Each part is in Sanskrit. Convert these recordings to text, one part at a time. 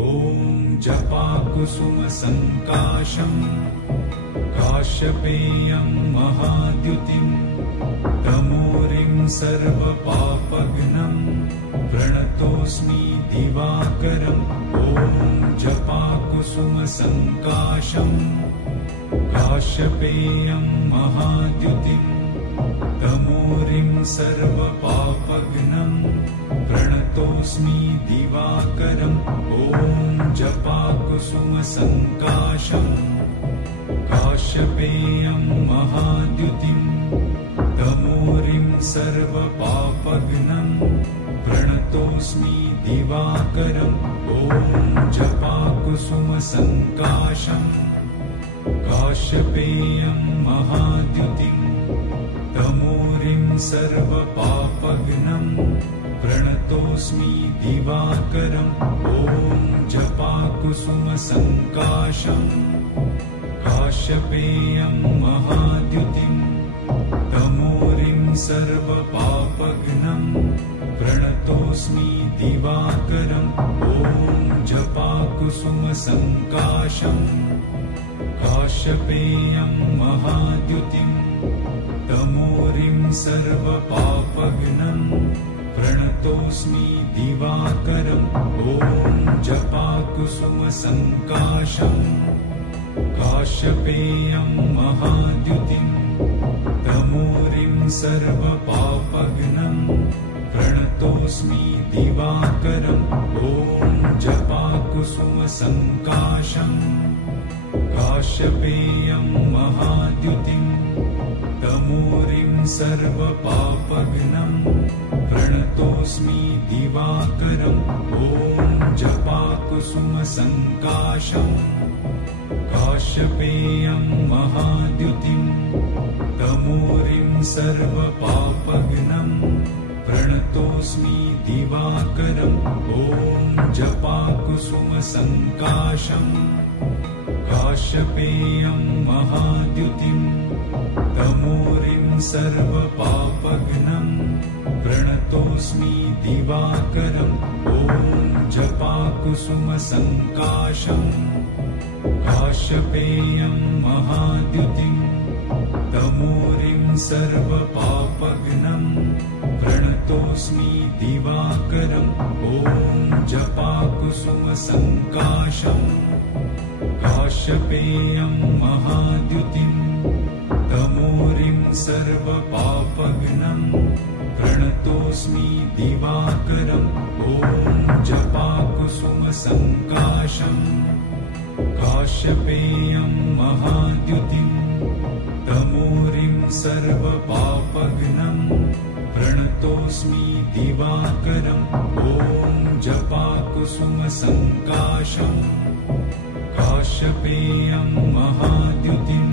ॐ जपाकुसुमसङ्काशम् काश्यपेयं महाद्युतिं तमोरिं सर्वपापघ्नं प्रणतोऽस्मि दिवाकरम् ॐ जपाकुसुमसङ्काशम् काश्यपेयं महाद्युतिं तमोरिं सर्वपापघ्नं प्रणतोऽस्मि दिवाकरम् ॐ जपाकुसुमसङ्काशम् काश्यपेयं महाद्युतिं तमोरिं सर्वपापघ्नं प्रणतोऽस्मि दिवाकरम् ॐ जपाकुसुमसङ्काशम् काश्यपेयं महाद्युतिं तमोरिं सर्वपापघ्नं प्रणतोऽस्मि दिवाकरम् ॐ जपाकुसुमसङ्काशम् काश्यपेयं महाद्युतिं तमोरिं सर्वपापघ्नं प्रणतोऽस्मि दिवाकरम् ॐ जपाकुसुमसङ्काशम् काश्यपेयं महाद्युतिं तमोरिं सर्वपापघ्नं प्रणतोऽस्मि दिवाकरम् ॐ जपाकुसुमसङ्काशम् काश्यपेयं महाद्युतिं तमोरिं सर्वपापघ्नं प्रणतोऽस्मि दिवाकरम् ॐ जपाकुसुमसङ्काशम् काश्यपेयं महाद्युतिं तमोरिं सर्वपापघ्नं प्रणतोऽस्मि दिवाकरम् ॐ जपाकुसुमसङ्काशम् काश्यपेयं महाद्युतिं तमोरिं सर्वपापघ्नं प्रणतोऽस्मि दिवाकरम् ॐ जपाकुसुमसङ्काशम् काश्यपेयं महाद्युतिं तमोरिं सर्वपापघ्नं प्रणतोऽस्मि दिवाकरम् ॐ जपाकुसुमसङ्काशम् काश्यपेयं महाद्युतिं तमोरिं सर्वपापघ्नं प्रणतोऽस्मि दिवाकरम् ॐ जपाकुसुमसङ्काशम् काश्यपेयं महाद्युतिं तमोरिं सर्वपापघ्नं प्रणतोऽस्मि दिवाकरम् ॐ जपाकुसुमसङ्काशम् काश्यपेयं महाद्युतिं तमोरिं सर्वपापघ्नं प्रणतोऽस्मि दिवाकरम् ॐ जपाकुसुमसङ्काशम् काश्यपेयं महाद्युतिं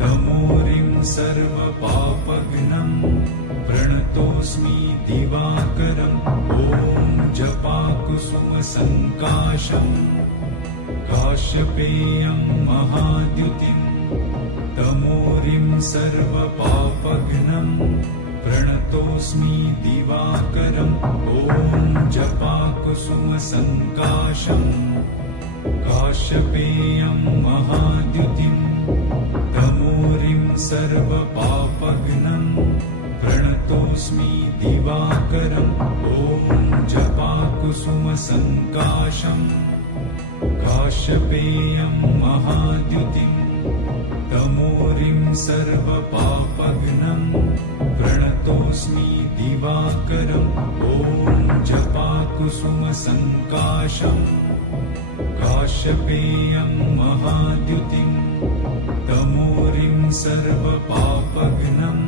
तमोरिं सर्वपापघ्नं प्रणतोऽस्मि दिवाकरम् ॐ जपाकुसुमसङ्काशम् काश्यपेयं महाद्युतिं तमोरिं सर्वपापघ्नं प्रणतोऽस्मि दिवाकरम् ॐ जपाकुसुमसङ्काशम् काश्यपेयं महाद्युतिं तमोरिं सर्वपापघ्नं प्रणतोऽस्मि दिवाकरम् ॐ जपाकुसुमसङ्काशम् काश्यपेयं महाद्युतिं तमोरिं सर्वपापघ्नं प्रणतोऽस्मि दिवाकरम् ॐ जपाकुसुमसङ्काशम् काश्यपेयं महाद्युतिं तमोरिं सर्वपापघ्नं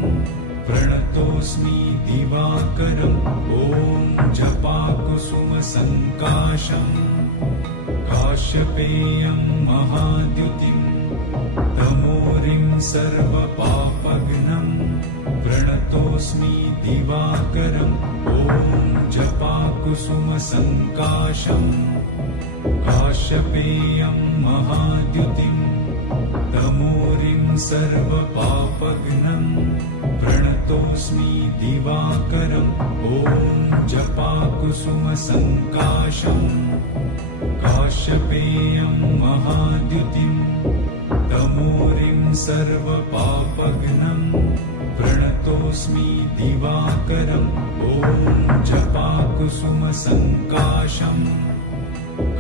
प्रणतोऽस्मि दिवाकरम् ॐ जपाकुसुमसङ्काशम् काश्यपेयं महाद्युतिं तमोरिं सर्वपापघ्नं प्रणतोऽस्मि दिवाकरम् ॐ जपाकुसुमसङ्काशम् काश्यपेयं महाद्युतिं तमोरिं सर्वपापघ्नं प्रणतोऽस्मि दिवाकरम् ॐ जपाकुसुमसङ्काशम् काश्यपेयं महाद्युतिं तमोरिं सर्वपापघ्नं प्रणतोऽस्मि दिवाकरम् ॐ जपाकुसुमसङ्काशम्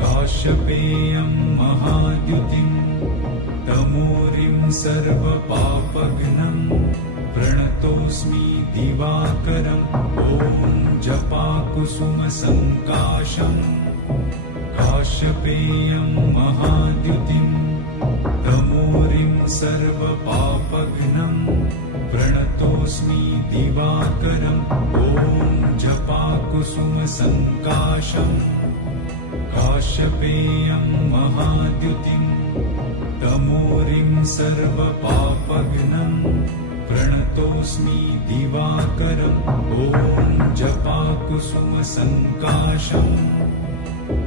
काश्यपेयं महाद्युतिं तमोरिं सर्वपापघ्नं प्रणतोऽस्मि दिवाकरम् ॐ जपाकुसुमसङ्काशम् काश्यपेयं महाद्युतिं तमोरिं सर्वपापघ्नं प्रणतोऽस्मि दिवाकरम् ॐ जपाकुसुमसङ्काशम् काश्यपेयं महाद्युतिं तमोरिं सर्वपापघ्नं प्रणतोऽस्मि दिवाकरम् ॐ जपाकुसुमसङ्काशम्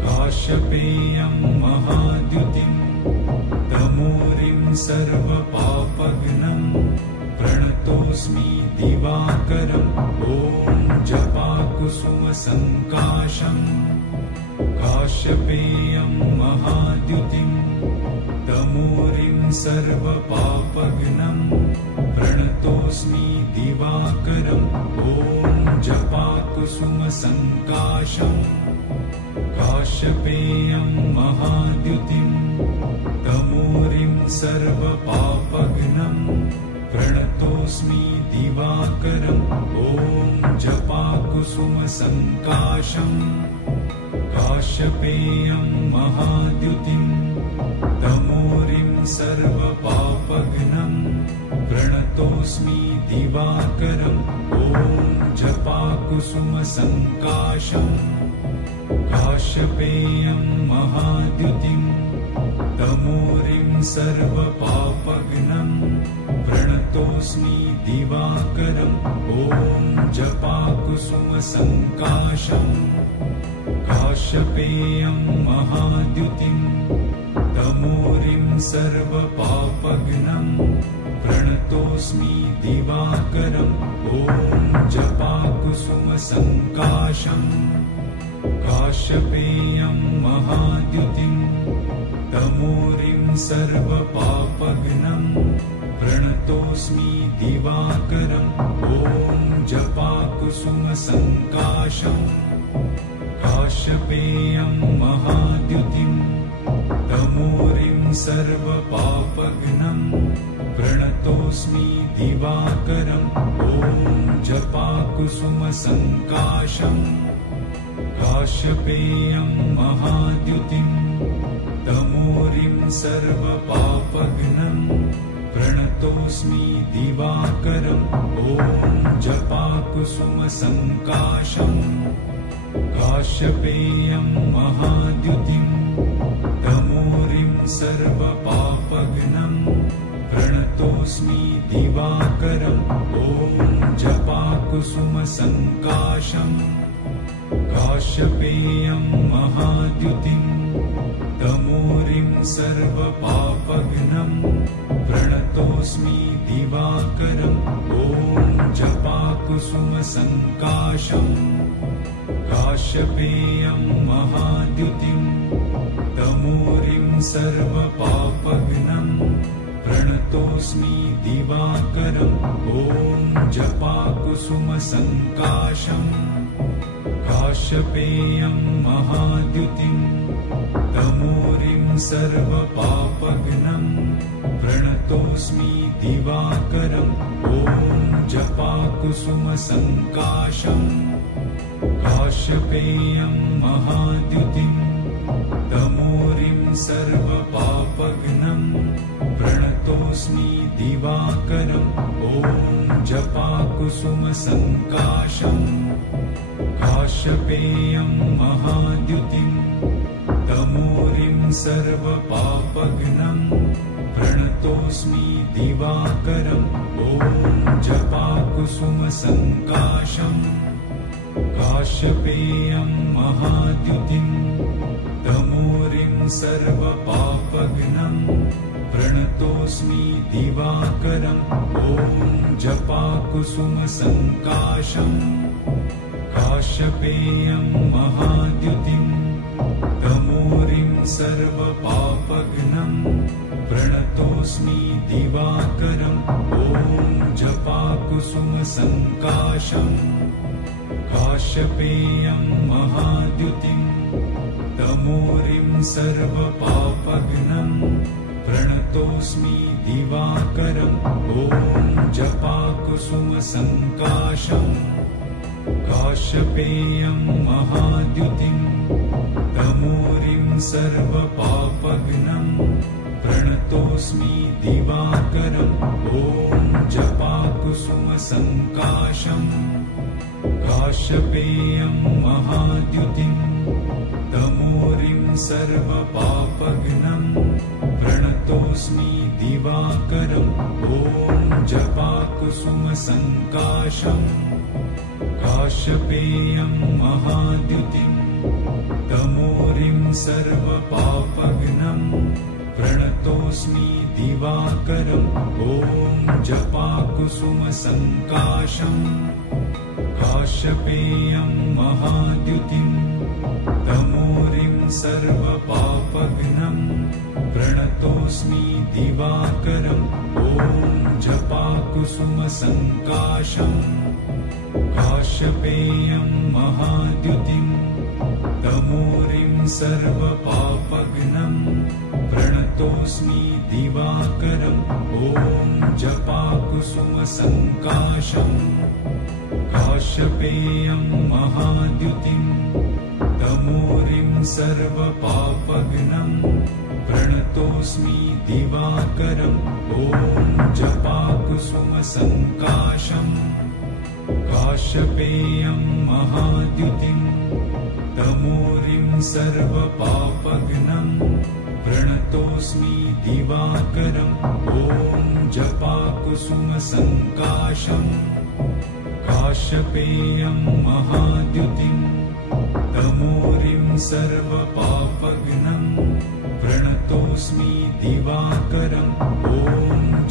काश्यपेयं महाद्युतिं तमोरिं सर्वपापघ्नं प्रणतोऽस्मि दिवाकरम् ॐ जपाकुसुमसङ्काशम् काश्यपेयं महाद्युतिं तमोरिं सर्वपापघ्नं प्रणतोऽस्मि दिवाकरम् ॐ जपाकुसुमसङ्काशम् काश्यपेयं महाद्युतिं तमोरिं सर्वपापघ्नं प्रणतोऽस्मि दिवाकरम् ॐ जपाकुसुमसङ्काशम् काश्यपेयं महाद्युतिं तमोरिं सर्वपापघ्नं प्रणतोऽस्मि दिवाकरम् ॐ जपाकुसुमसङ्काशम् काश्यपेयं महाद्युतिं तमोरिं सर्वपापघ्नं प्रणतोऽस्मि दिवाकरम् ॐ जपाकुसुमसङ्काशम् काश्यपेयं महाद्युतिं तमोरिं सर्वपापघ्नं प्रणतोऽस्मि दिवाकरम् ॐ जपाकुसुमसङ्काशम् काश्यपेयं महाद्युतिं तमोरिं सर्वपापघ्नं प्रणतोऽस्मि दिवाकरम् ॐ जपाकुसुमसङ्काशम् काश्यपेयं महाद्युतिं तमोरिं सर्वपापघ्नं प्रणतोऽस्मि दिवाकरम् ॐ जपाकुसुमसङ्काशम् काश्यपेयं महाद्युतिं तमोरिं सर्वपापघ्नं प्रणतोऽस्मि दिवाकरम् ॐ जपाकुसुमसङ्काशम् काश्यपेयं महाद्युतिं तमोरिं सर्वपापघ्नं प्रणतोऽस्मि दिवाकरम् ॐ जपाकुसुमसङ्काशम् काश्यपेयं महाद्युतिं तमोरिं सर्वपापघ्नं प्रणतोऽस्मि दिवाकरम् ॐ जपाकुसुमसङ्काशम् काश्यपेयं महाद्युतिं तमोरिं सर्वपापघ्नं प्रणतोऽस्मि दिवाकरम् ॐ जपाकुसुमसङ्काशम् काश्यपेयं महाद्युतिं तमोरिं सर्वपापघ्नं प्रणतोऽस्मि दिवाकरम् ॐ जपाकुसुमसङ्काशम् काश्यपेयं महाद्युतिं तमोरिं सर्वपापघ्नं प्रणतोऽस्मि दिवाकरम् ॐ जपाकुसुमसङ्काशम् काश्यपेयं महाद्युतिं तमोरिं सर्वपापघ्नं प्रणतोऽस्मि दिवाकरम् ॐ जपाकुसुमसङ्काशम् काश्यपेयं महाद्युतिं तमोरिं सर्वपापघ्नं प्रणतोऽस्मि दिवाकरम् ॐ जपाकुसुमसङ्काशम् काश्यपेयं महाद्युतिं तमोरिं सर्वपापघ्नं प्रणतोऽस्मि दिवाकरम् ॐ जपाकुसुमसङ्काशम् काश्यपेयं महाद्युतिं तमोरिं सर्वपापघ्नं प्रणतोऽस्मि दिवाकरम् ॐ जपाकुसुमसङ्काशम् काश्यपेयं महाद्युतिं तमोरिं सर्वपापघ्नं प्रणतोऽस्मि दिवाकरम् ॐ जपाकुसुमसङ्काशम् काश्यपेयं महाद्युतिं तमोरिं सर्वपापघ्नं प्रणतोऽस्मि दिवाकरम् ॐ जपाकुसुमसङ्काशम् काश्यपेयं महाद्युतिं तमोरिं सर्वपापघ्नं प्रणतोऽस्मि दिवाकरम् ॐ जपाकुसुमसङ्काशम् काश्यपेयं महाद्युतिं तमोरिं सर्वपापघ्नं प्रणतोऽस्मि दिवाकरम् ॐ जपाकुसुमसङ्काशम् काश्यपेयं महाद्युतिं तमोरिं सर्वपापघ्नं प्रणतोऽस्मि दिवाकरम् ॐ जपाकुसुमसङ्काशम् काश्यपेयं महाद्युतिं तमोरिं सर्वपापघ्नं प्रणतोऽस्मि दिवाकरम् ॐ जपाकुसुमसङ्काशम् काश्यपेयं महाद्युतिं तमोरिं सर्वपापघ्नं प्रणतोऽस्मि दिवाकरम् ॐ जपाकुसुमसङ्काशम् काश्यपेयं महाद्युतिं तमोरिं सर्वपापघ्नं प्रणतोऽस्मि दिवाकरम् ॐ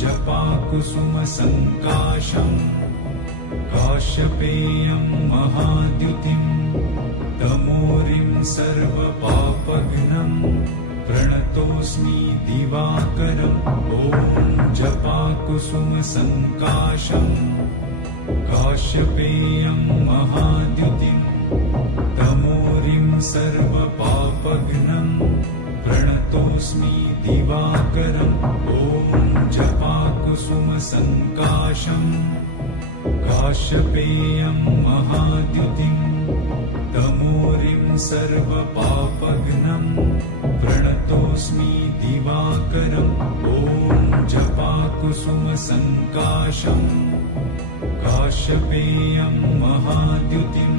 जपाकुसुमसङ्काशम् काश्यपेयं महाद्युतिं तमोरिं सर्वपापघ्नं प्रणतोऽस्मि दिवाकरम् ॐ जपाकुसुमसङ्काशम् काश्यपेयं महाद्युतिं तमोरिं सर्वपापघ्नं प्रणतोऽस्मि दिवाकरम् ॐ जपाकुसुमसङ्काशम् काश्यपेयं महाद्युतिं तमोरिं सर्वपापघ्नं प्रणतोऽस्मि दिवाकरम् ॐ जपाकुसुमसङ्काशम् काश्यपेयं महाद्युतिं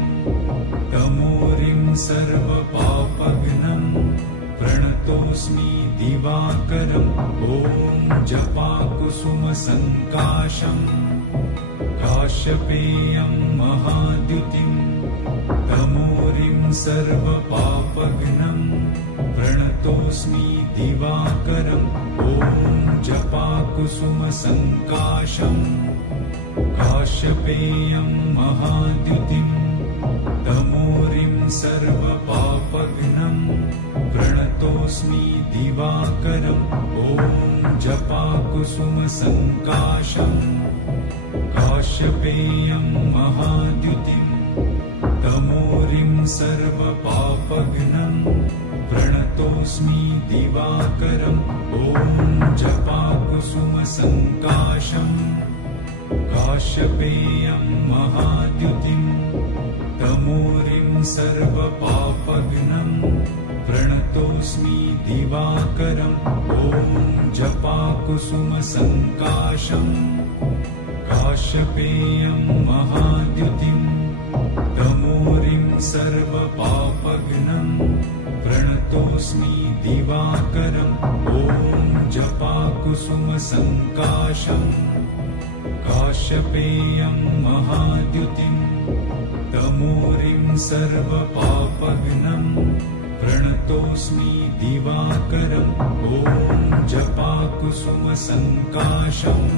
तमोरिं सर्वपापघ्नं प्रणतोऽस्मि दिवाकरम् ॐ जपाकुसुमसङ्काशम् काश्यपेयं महाद्युतिं तमोरिं सर्वपापघ्नं प्रणतोऽस्मि दिवाकरम् ॐ जपाकुसुमसङ्काशम् काश्यपेयं महाद्युतिं तमोरिं सर्वपापघ्नं प्रणतोऽस्मि दिवाकरम् ॐ जपाकुसुमसङ्काशम् काश्यपेयं महाद्युतिं तमोरिं सर्वपापघ्नं प्रणतोऽस्मि दिवाकरम् ॐ जपाकुसुमसङ्काशम् काश्यपेयं महाद्युतिं तमोरिं सर्वपापघ्नं प्रणतोऽस्मि दिवाकरम् ॐ जपाकुसुमसङ्काशम् काश्यपेयं महाद्युतिं तमोरिं सर्वपापघ्नं प्रणतोऽस्मि दिवाकरम् ॐ जपाकुसुमसङ्काशम् काश्यपेयं महाद्युतिं तमोरिं सर्वपापघ्नं प्रणतोऽस्मि दिवाकरम् ॐ जपाकुसुमसङ्काशम्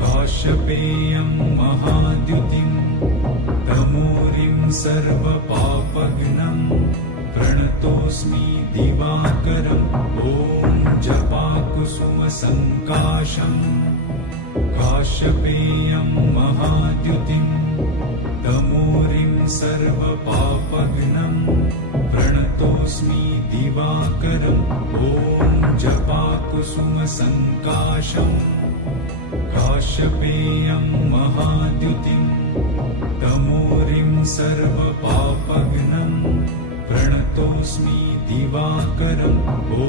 काश्यपेयं महाद्युतिं तमोरिं सर्वपापघ्नं प्रणतोऽस्मि दिवाकरम् ॐ जपाकुसुमसङ्काशम् काश्यपेयं महाद्युतिम् तमोरिं सर्वपापघ्नम् प्रणतोऽस्मि दिवाकरम् ॐ जपाकुसुमसङ्काशम् काश्यपेयं महाद्युतिम् तमोरिं सर्वपापघ्नम् प्रणतोऽस्मि दिवाकरम् ॐ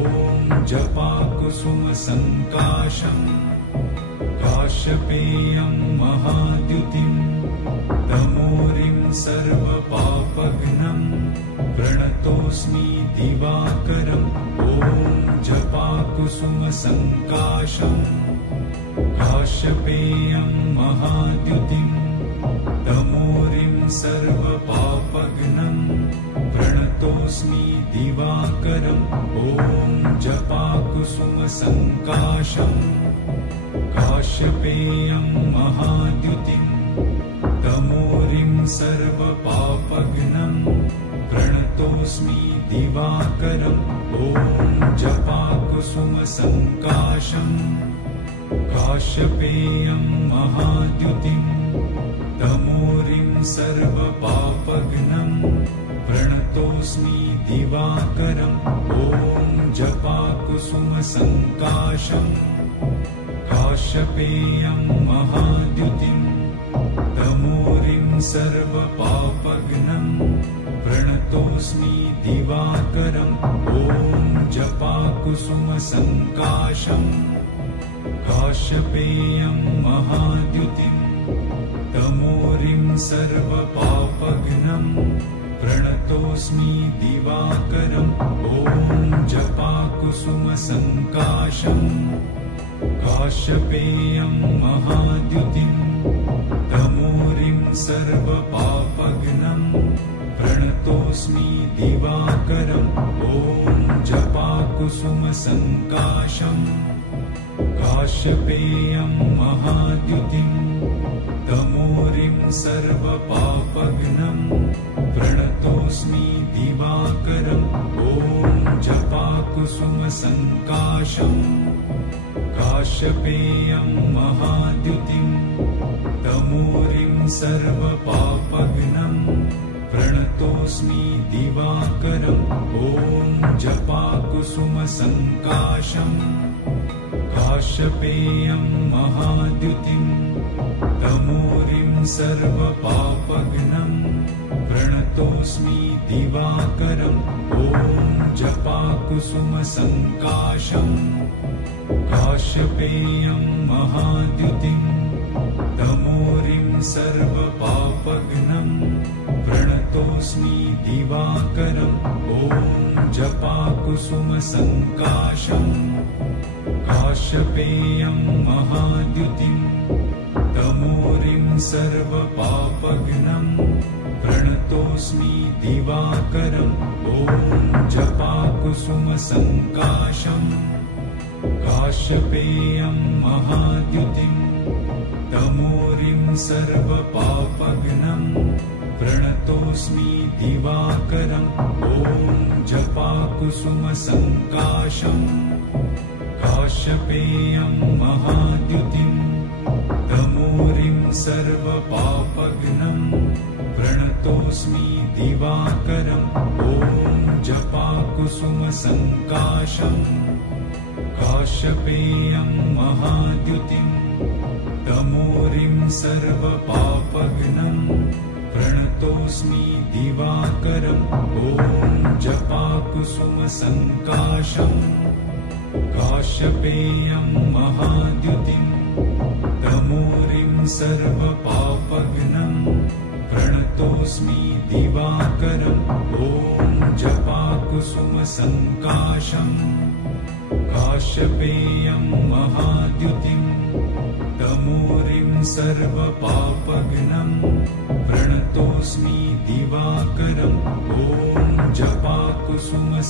जपाकुसुमसङ्काशम् काश्यपेयं महाद्युतिम् तमोरिं सर्वपापघ्नम् प्रणतोऽस्मि दिवाकरम् ॐ जपाकुसुमसङ्काशम् काश्यपेयं महाद्युतिम् तमोरिं सर्वपापघ्नम् प्रणतोऽस्मि दिवाकरम् ॐ जपाकुसुमसङ्काशम् काश्यपेयं महाद्युतिम् तमोरिं सर्वपापघ्नम् प्रणतोऽस्मि दिवाकरम् ॐ जपाकुसुमसङ्काशम् काश्यपेयं महाद्युतिम् तमोरिं सर्वपापघ्नम् प्रणतोऽस्मि दिवाकरम् ॐ जपाकुसुमसङ्काशम् काश्यपेयं महाद्युतिम् तमोरिं सर्वपापघ्नम् प्रणतोऽस्मि दिवाकरम् ॐ जपाकुसुमसङ्काशम् काश्यपेयं महाद्युतिम् तमोरिं सर्वपापघ्नम् प्रणतोऽस्मि दिवाकरम् ॐ जपाकुसुमसङ्काशम् काश्यपेयं महाद्युतिम् तमोरिं सर्वपापघ्नम् प्रणतोऽस्मि दिवाकरम् ॐ जपाकुसुमसङ्काशम् काश्यपेयं महाद्युतिम् तमोरिं सर्वपापघ्नम् प्रणतोऽस्मि दिवाकरम् ॐ जपाकुसुमसङ्काशम् काश्यपेयं महाद्युतिम् तमोरिं सर्वपापघ्नम् प्रणतोऽस्मि दिवाकरम् ॐ जपाकुसुमसङ्काशम् काश्यपेयं महाद्युतिम् तमोरिं सर्वपापघ्नम् प्रणतोऽस्मि दिवाकरम् ॐ जपाकुसुमसङ्काशम् काश्यपेयं महाद्युतिम् तमोरिं सर्वपापघ्नम् प्रणतोऽस्मि दिवाकरम् ॐ जपाकुसुमसङ्काशम् काश्यपेयं महाद्युतिम् तमोरिं सर्वपापघ्नम् प्रणतोऽस्मि दिवाकरम् ॐ जपाकुसुमसङ्काशम् काश्यपेयं महाद्युतिम् तमोरिं सर्वपापघ्नम् प्रणतोऽस्मि दिवाकरम् ॐ जपाकुसुमसङ्काशम् काश्यपेयं महाद्युतिम् तमोरिं सर्वपापघ्नम् प्रणतोऽस्मि दिवाकरम् ॐ जपाकुसुमसङ्काशम् काश्यपेयं महाद्युतिम् तमोरिं सर्वपापघ्नम् प्रणतोऽस्मि दिवाकरम् ॐ जपाकुसुमसङ्काशम् काश्यपेयं महाद्युतिम् तमोरिं सर्वपापघ्नम् प्रणतोऽस्मि दिवाकरम् ॐ जपाकुसुमसङ्काशम् काश्यपेयं महाद्युतिम् तमोरिं सर्वपापघ्नम् प्रणतोऽस्मि दिवाकरम् ॐ जपाकुसुमसङ्काशम्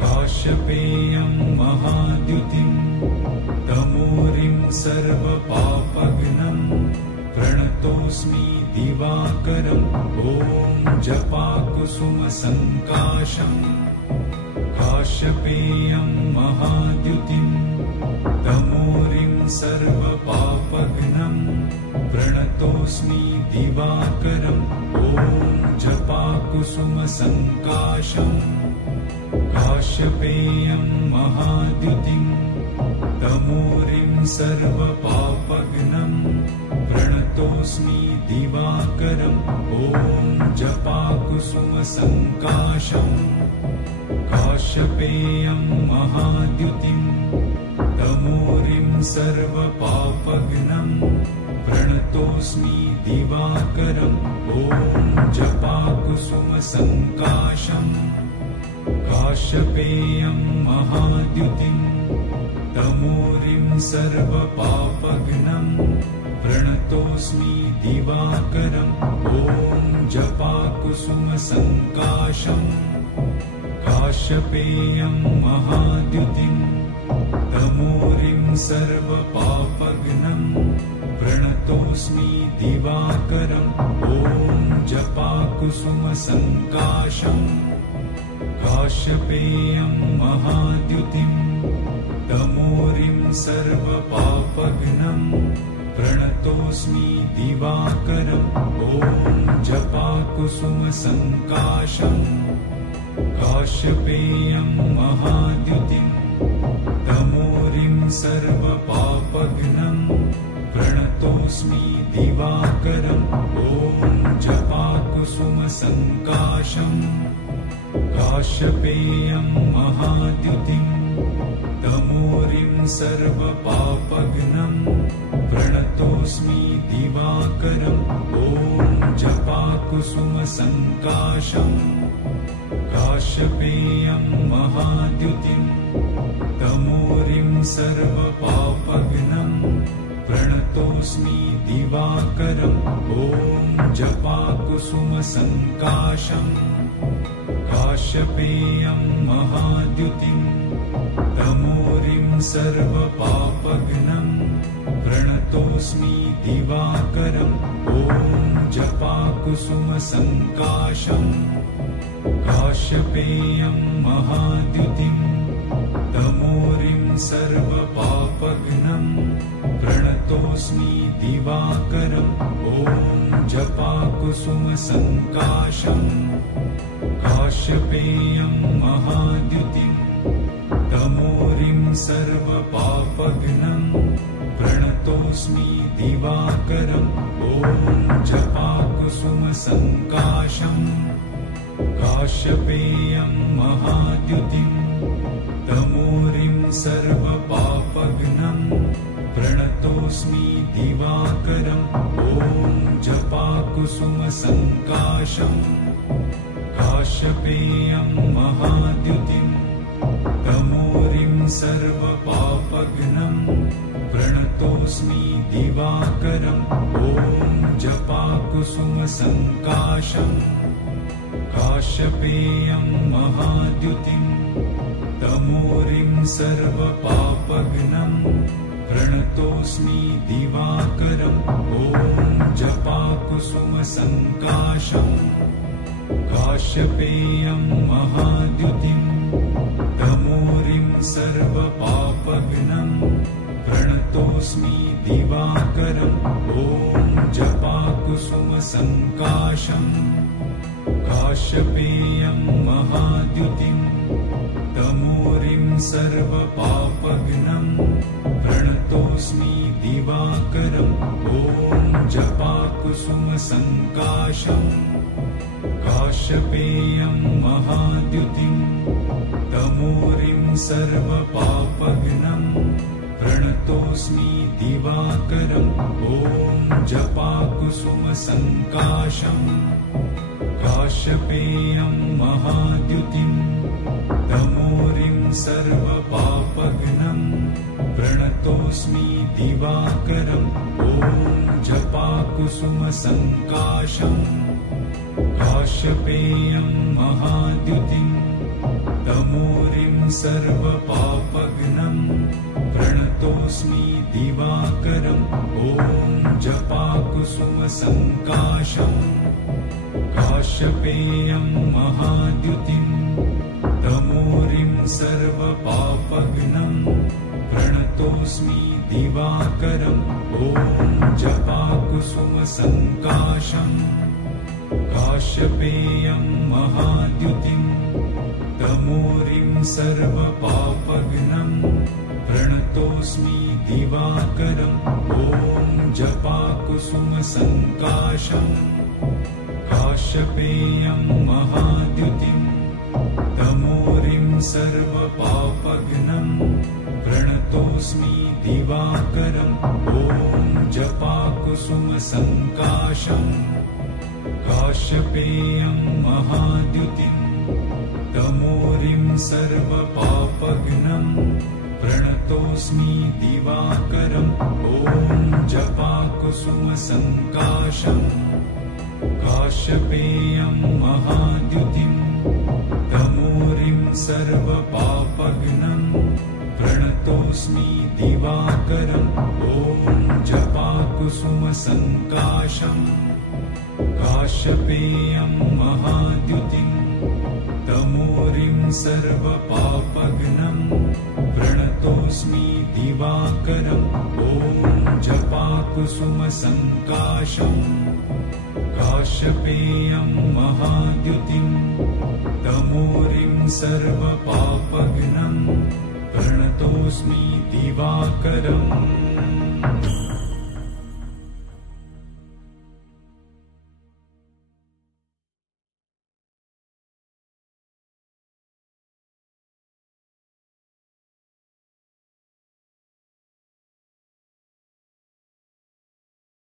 काश्यपेयं महाद्युतिम् तमोरिं सर्वपापघ्नम् प्रणतोऽस्मि प्रणतोऽस्मि दिवाकरम् ॐ जपाकुसुमसङ्काशम् काश्यपेयम् महाद्युतिम् तमोरिं सर्वपापघ्नम् प्रणतोऽस्मि दिवाकरम् ॐ जपाकुसुमसङ्काशम् काश्यपेयम् महाद्युतिम् तमोरिं सर्वपापघ्नम् प्रणतोऽस्मि दिवाकरम् ॐ जपाकुसुमसङ्काशम् काश्यपेयम् महाद्युतिम् तमोरिं सर्वपापघ्नम् प्रणतोऽस्मि दिवाकरम् ॐ जपाकुसुमसङ्काशम् काश्यपेयम् महाद्युतिम् तमोरिं सर्वपापघ्नम् प्रणतोऽस्मि दिवाकरम् ॐ जपाकुसुमसङ्काशम् काश्यपेयम् महाद्युतिम् तमोरिं सर्वपापघ्नम् प्रणतोऽस्मि दिवाकरम् ॐ जपाकुसुमसङ्काशम् काश्यपेयम् महाद्युतिम् तमोरिं सर्वपापघ्नम् प्रणतोऽस्मि दिवाकरम् ॐ जपाकुसुमसङ्काशम् काश्यपेयम् महाद्युतिम् तमोरिं सर्वपापघ्नम् प्रणतोऽस्मि दिवाकरम् ॐ जपाकुसुमसङ्काशम् काश्यपेयम् महाद्युतिम् तमोरिं सर्वपापघ्नम् प्रणतोऽस्मि दिवाकरम् ॐ जपाकुसुमसङ्काशम् काश्यपेयम् महाद्युतिम् तमोरिं सर्वपापघ्नम् प्रणतोऽस्मि दिवाकरम् ॐ जपाकुसुमसङ्काशम् काश्यपेयम् महाद्युतिम् तमोरिं सर्वपापघ्नम् प्रणतोऽस्मि दिवाकरम् ॐ जपाकुसुमसङ्काशम् काश्यपेयम् महाद्युतिम् तमोरिं सर्वपापघ्नम् प्रणतोऽस्मि दिवाकरम् ॐ जपाकुसुमसङ्काशम् काश्यपेयम् महाद्युतिम् तमोरिं सर्वपापघ्नम् प्रणतोऽस्मि दिवाकरम् ॐ जपाकुसुमसङ्काशम् काश्यपेयम् महाद्युतिम् तमोरिं सर्वपापघ्नम् प्रणतोऽस्मि दिवाकरम् ॐ जपाकुसुमसङ्काशम् काश्यपेयम् महाद्युतिम् तमोरिं सर्वपापघ्नम् प्रणतोऽस्मि दिवाकरम् ॐ जपाकुसुमसङ्काशम् काश्यपेयम् महाद्युतिम् तमोरिं सर्वपापघ्नम् प्रणतोऽस्मि दिवाकरम् ॐ जपाकुसुमसङ्काशम् काश्यपेयम् महाद्युतिम् तमोरिं सर्वपापघ्नम् प्रणतोऽस्मि दिवाकरम् ॐ जपाकुसुमसङ्काशम् काश्यपेयम् महाद्युतिम् तमोरिं सर्वपापघ्नम् प्रणतोऽस्मि दिवाकरम् ॐ जपाकुसुमसङ्काशम् काश्यपेयम् महाद्युतिम् तमोरिं सर्वपापघ्नम् प्रणतोऽस्मि दिवाकरम् ॐ जपाकुसुमसङ्काशम् काश्यपेयम् महाद्युतिम् तमोरिं सर्वपापघ्नम् प्रणतोऽस्मि दिवाकरम् ॐ जपाकुसुमसङ्काशम् काश्यपेयम् महाद्युतिम् तमोरिं सर्वपापघ्नम् प्रणतोऽस्मि दिवाकरम् ॐ ॐ जपाकुसुमसङ्काशम् काश्यपेयं महाद्युतिं तमोरिं सर्वपापघ्नं प्रणतोऽस्मि दिवाकरम् ॐ जपाकुसुमसङ्काशम् काश्यपेयं महाद्युतिं तमोरिं सर्वपापघ्नं प्रणतोऽस्मि दिवाकरम् ॐ जपाकुसुमसङ्काशम् काश्यपेयं महाद्युतिं तमोरिं सर्वपापघ्नं प्रणतोऽस्मि दिवाकरम् ॐ जपाकुसुमसङ्काशम् काश्यपेयं महाद्युतिं तमोरिं सर्वपापघ्नं प्रणतोऽस्मि दिवाकरम् ॐ जपाकुसुमसङ्काशम् काश्यपेयं महाद्युतिं तमोरिं सर्वपापघ्नं प्रणतोऽस्मि दिवाकरम् ॐ जपाकुसुमसङ्काशम् काश्यपेयं महाद्युतिं तमोरिं सर्वपापघ्नं प्रणतोऽस्मि दिवाकरम् ॐ जपाकुसुमसङ्काशम् काश्यपेयं महाद्युतिं तमोरिं सर्वपापघ्नं प्रणतोऽस्मि दिवाकरम्